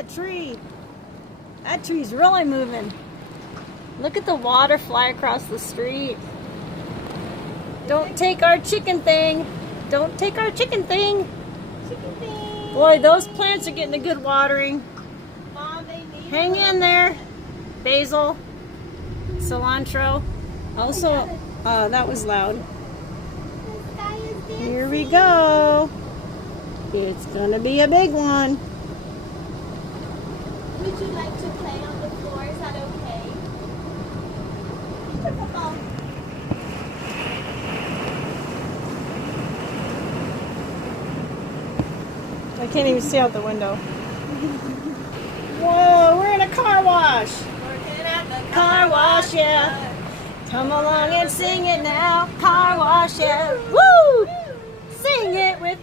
that tree. That tree's really moving. Look at the water fly across the street. Don't take our chicken thing. Don't take our chicken thing. Chicken thing. Boy, those plants are getting a good watering. Mom, they need Hang in there. Basil, cilantro. Also, that was loud. The sky is dancing. Here we go. It's gonna be a big one. Would you like to play on the floor? Is that okay? The football. I can't even see out the window. Whoa, we're in a car wash. Working at the Car wash, yeah. Come along and sing it now. Car wash, yeah. Woo! Sing it with